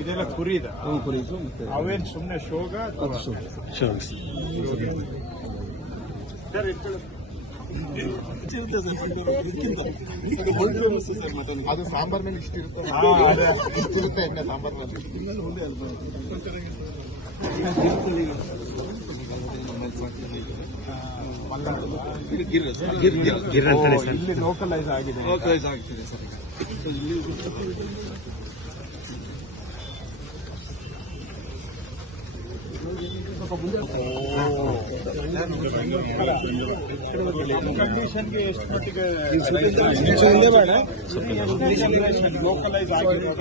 ಇದೆಲ್ಲ ಕುರಿದ ಕುರಿದು ಮತ್ತೆ ಅವೇನು ಸುಮ್ಮನೆ ಶೋಗ ಅದು ಸಾಂಬಾರ್ ಮೇಲೆ ಇಷ್ಟಿರುತ್ತೆ ಇಷ್ಟಿರುತ್ತೆ ಎಣ್ಣೆ ಸಾಂಬಾರ್ ಮೇಲೆ ಇಲ್ಲಿ ಲೋಕಲೈಸ್ ಆಗಿದೆ ಸರ್ ಕಂಡೀಷನ್ಗೆ ಎಷ್ಟು ಮಟ್ಟಿಗೆ ಲೋಕಲೈಸ್ ಆಗಿರೋದು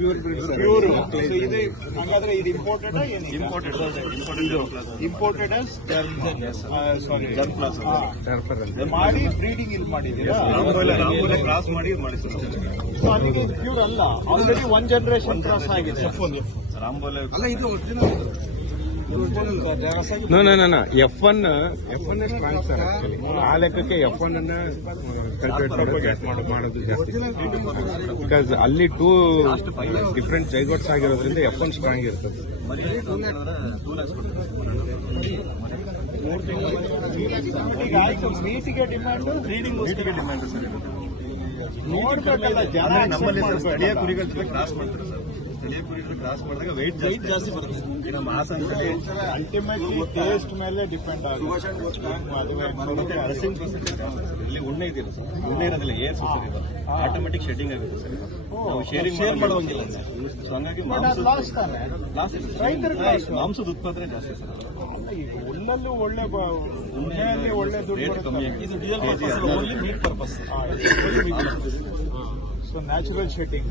ಪ್ಯೂರ್ ಇದೆ. ಹಾಗಾದ್ರೆ ಇದು ಇಂಪೋರ್ಟೆಡ್ ಇಂಪೋರ್ಟೆಡ್ ಸಾರಿ ಮಾಡಿ ಬ್ರೀಡಿಂಗ್ ಇಲ್ಲಿ ಮಾಡಿದ್ದೀರಾ? ಕ್ರಾಸ್ ಮಾಡಿ ಅಲ್ಲಿಗೆ ಪ್ಯೂರ್ ಅಲ್ಲ, ಆಲ್ರೆಡಿ 1 ಜನರೇಷನ್ ಕ್ರಾಸ್ ಆಗಿದೆ. ಅಲ್ಲ ಇದು ಒರಿಜಿನಲ್ F1 ಸ್ಟ್ರಾಂಗ್ ಸರ್. ಆ ಲೆಕ್ಕಕ್ಕೆ F1 ಅನ್ನ ಕಲ್ಟಿವೇಟ್ ಮಾಡೋದು ಜಾಸ್ತಿ. ಬಿಕಾಸ್ ಅಲ್ಲಿ 2 ಡಿಫ್ರೆಂಟ್ ಜೈಗೋಟ್ಸ್ ಆಗಿರೋದ್ರಿಂದ F1 ಸ್ಟ್ರಾಂಗ್ ಇರ್ತದೆ. ಮೀಟಿಗೆ ಡಿಮ್ಯಾಂಡ್, ಬ್ರೀಡಿಂಗ್ ಡಿಮ್ಯಾಂಡ್ ಸರ್. ನೋಡ್ಬೇಕಲ್ಲ ಜನ ನಮ್ಮಲ್ಲಿ ಸ್ಥಳೀಯ ಕುರಿಗಳ ಜೊತೆ ಕ್ರಾಸ್ ಮಾಡ್ತಾರೆ ಸರ್. ಸ್ಥಳೀಯ ಕುರಿಗಳು ಕ್ರಾಸ್ ಮಾಡಿದಾಗ ವೆಯ್ಟ್ ಜಾಸ್ತಿ ಬರುತ್ತೆ. ನಮ್ಮ ಹಾಸನದಲ್ಲಿ ಅಲ್ಟಿಮೇಟ್ಲಿ ಟೇಸ್ಟ್ ಮೇಲೆ ಡಿಪೆಂಡ್ ಆಗುತ್ತೆ. ಮತ್ತೆ ಹಸಿಂಗ್ ಪರ್ಸೆಂಟೇಜ್ ಇಲ್ಲಿ ಉಣ್ಣೆ ಇದೆಯಲ್ಲ ಸರ್, ಉಣ್ಣೆ ಇರೋದಿಲ್ಲ, ಏರ್ ಸರ್ ಇದು ಆಟೋಮೆಟಿಕ್ ಶೆಡ್ಡಿಂಗ್ ಆಗುತ್ತೆ ಸರ್. ನಾವು ಶೇರ್ ಮಾಡುವಂಗಿಲ್ಲ ಸರ್. ಸೊ ಹಂಗಾಗಿ ಲಾಸ್ ತಾನೆ, ಲಾಸ್ ಇದೆ ಸರ್. ಮಾಂಸದ ಉತ್ಪಾದನೆ ಜಾಸ್ತಿ ಸರ್. ಈಗ ಹುಲ್ಲಲ್ಲೂ ಒಳ್ಳೆ ಉಣ್ಣೆಯಲ್ಲಿ ಒಳ್ಳೆ ದುಡ್ಡು ರೇಟ್ ಕಮ್ಮಿ ಆಗಿದೆ. ಇದು dual purpose, only meet purpose. So natural shedding,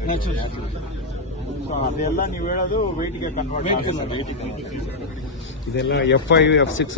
so ಅದೆಲ್ಲ ನೀವು ಹೇಳೋದು ವೆಯ್ಟ್ಗೆ ಕನ್ವರ್ಟ್ ಆಗುತ್ತೆ. ಇದೆಲ್ಲ F5 F6